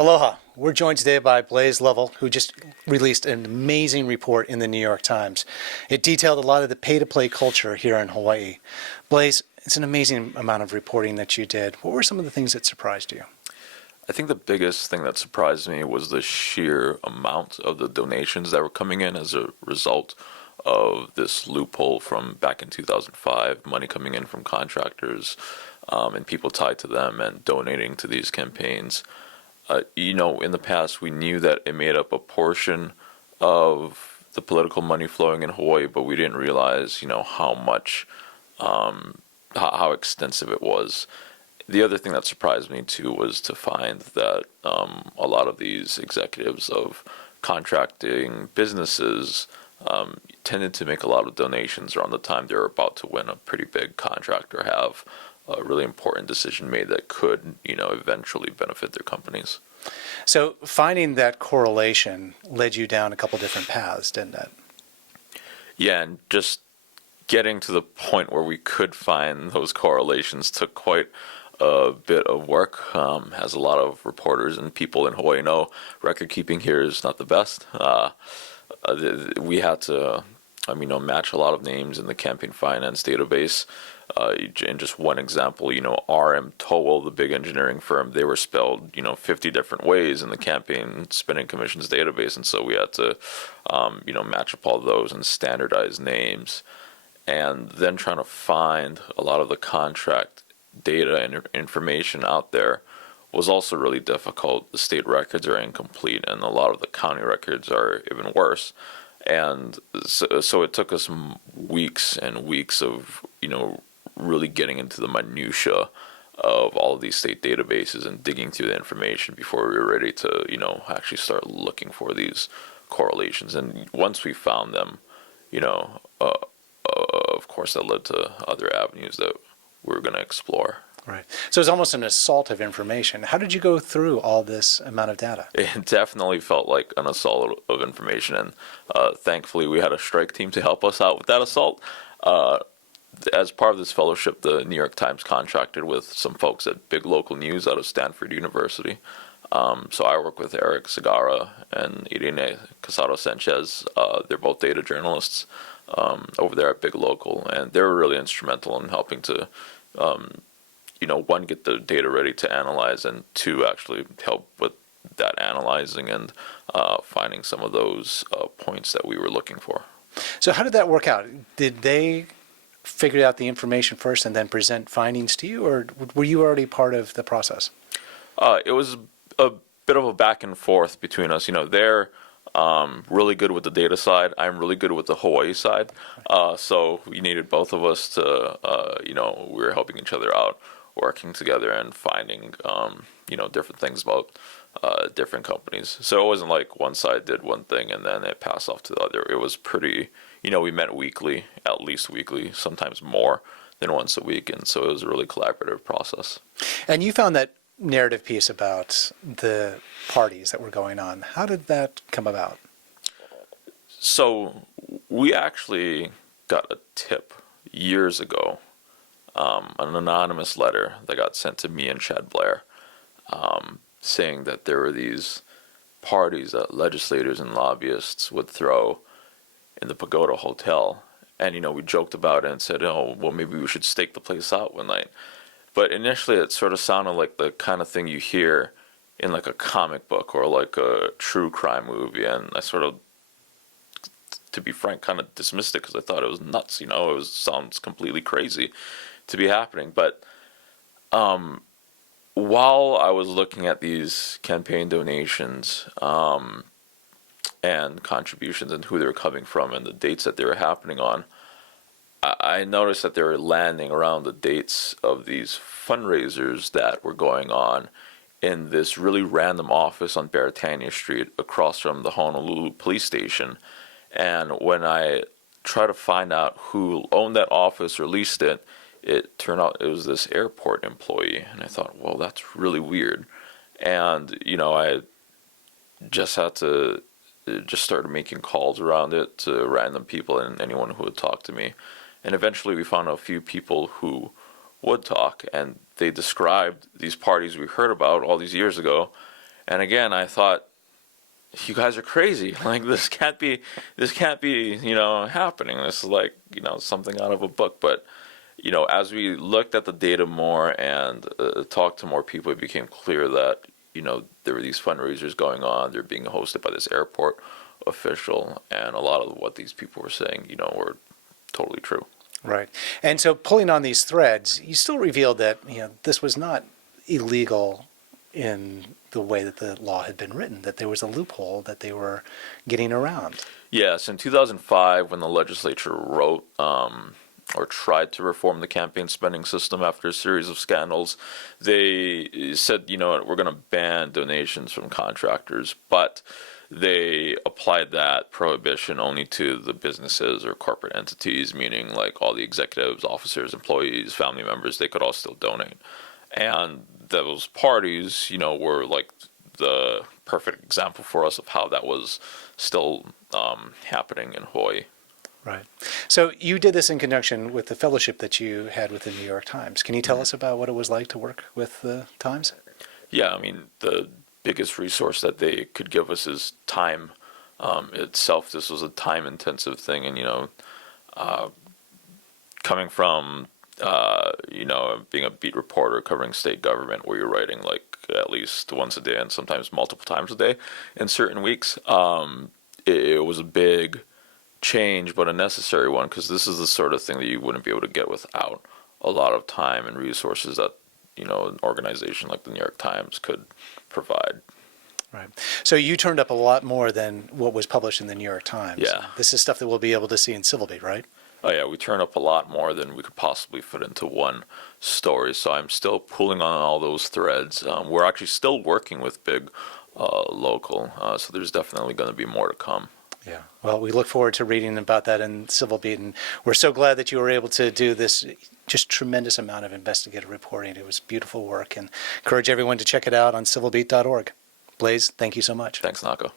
Aloha. We're joined today by Blaze Lovell, who just released an amazing report in the New York Times. It detailed a lot of the pay-to-play culture here in Hawaii. Blaze, it's an amazing amount of reporting that you did. What were some of the things that surprised you? I think the biggest thing that surprised me was the sheer amount of the donations that were coming in as a result of this loophole from back in 2005, money coming in from contractors and people tied to them and donating to these campaigns. In the past, we knew that it made up a portion of the political money flowing in Hawaii, but we didn't realize, how much, how extensive it was. The other thing that surprised me too was to find that a lot of these executives of contracting businesses tended to make a lot of donations around the time they were about to win a pretty big contract or have a really important decision made that could, eventually benefit their companies. So finding that correlation led you down a couple different paths, didn't it? Yeah, and just getting to the point where we could find those correlations took quite a bit of work. As a lot of reporters and people in Hawaii know, record keeping here is not the best. We had to, match a lot of names in the campaign finance database. In just one example, RM Towell, the big engineering firm, they were spelled, 50 different ways in the campaign spending commission's database. And so we had to, match up all those and standardize names. And then trying to find a lot of the contract data and information out there was also really difficult. The state records are incomplete, and a lot of the county records are even worse. And so it took us weeks and weeks of, really getting into the minutia of all of these state databases and digging through the information before we were ready to, actually start looking for these correlations. And once we found them, of course, that led to other avenues that we were going to explore. Right. So it's almost an assault of information. How did you go through all this amount of data? It definitely felt like an assault of information, and thankfully we had a strike team to help us out with that assault. As part of this fellowship, the New York Times contracted with some folks at Big Local News out of Stanford University. So I work with Eric Segarra and Irene Casado Sanchez. They're both data journalists over there at Big Local, and they were really instrumental in helping to one, get the data ready to analyze, and two, actually help with that analyzing and finding some of those points that we were looking for. So how did that work out? Did they figure out the information first and then present findings to you, or were you already part of the process? It was a bit of a back and forth between us. They're really good with the data side. I'm really good with the Hawaii side. So we needed both of us to, we were helping each other out, working together and finding, different things about different companies. So it wasn't like one side did one thing and then it passed off to the other. It was pretty, we met weekly, at least weekly, sometimes more than once a week. And so it was a really collaborative process. And you found that narrative piece about the parties that were going on. How did that come about? So we actually got a tip years ago, an anonymous letter that got sent to me and Chad Blair, saying that there were these parties that legislators and lobbyists would throw in the Pagoda Hotel. And, we joked about it and said, oh, well, maybe we should stake the place out one night. But initially it sort of sounded like the kind of thing you hear in like a comic book or like a true crime movie. And I sort of, to be frank, kind of dismissed it because I thought it was nuts. Sounds completely crazy to be happening. But while I was looking at these campaign donations and contributions and who they were coming from and the dates that they were happening on, I noticed that they were landing around the dates of these fundraisers that were going on in this really random office on Beretania Street across from the Honolulu police station. And when I tried to find out who owned that office or leased it, it turned out it was this airport employee. And I thought, well, that's really weird. And, I just had to just started making calls around it to random people and anyone who would talk to me. And eventually we found a few people who would talk, and they described these parties we heard about all these years ago, And again, I thought, you guys are crazy. Like, this can't be, happening. This is like, something out of a book. But, as we looked at the data more and talked to more people, it became clear that, there were these fundraisers going on. They're being hosted by this airport official. And a lot of what these people were saying, were totally true. Right. And so pulling on these threads, you still revealed that, this was not illegal in the way that the law had been written, that there was a loophole that they were getting around. Yes, in 2005, when the legislature wrote or tried to reform the campaign spending system after a series of scandals, they said, we're going to ban donations from contractors, but they applied that prohibition only to the businesses or corporate entities, meaning like all the executives, officers, employees, family members, they could all still donate. And those parties, were like the perfect example for us of how that was still happening in Hawaii. Right. So you did this in conjunction with the fellowship that you had with the New York Times. Can you tell us about what it was like to work with the Times? Yeah, I mean, the biggest resource that they could give us is time itself. This was a time-intensive thing, and coming from being a beat reporter covering state government, where you're writing like at least once a day and sometimes multiple times a day in certain weeks, it was a big change, but a necessary one, because this is the sort of thing that you wouldn't be able to get without a lot of time and resources that an organization like the New York Times could provide. Right. So you turned up a lot more than what was published in the New York Times. Yeah. This is stuff that we'll be able to see in Civil Beat, right? Oh yeah, we turn up a lot more than we could possibly fit into one story. So I'm still pulling on all those threads. We're actually still working with big local, so there's definitely going to be more to come. Yeah. Well, we look forward to reading about that in Civil Beat, and we're so glad that you were able to do this just tremendous amount of investigative reporting. It was beautiful work, and encourage everyone to check it out on civilbeat.org. Blaze, thank you so much. Thanks, Nako.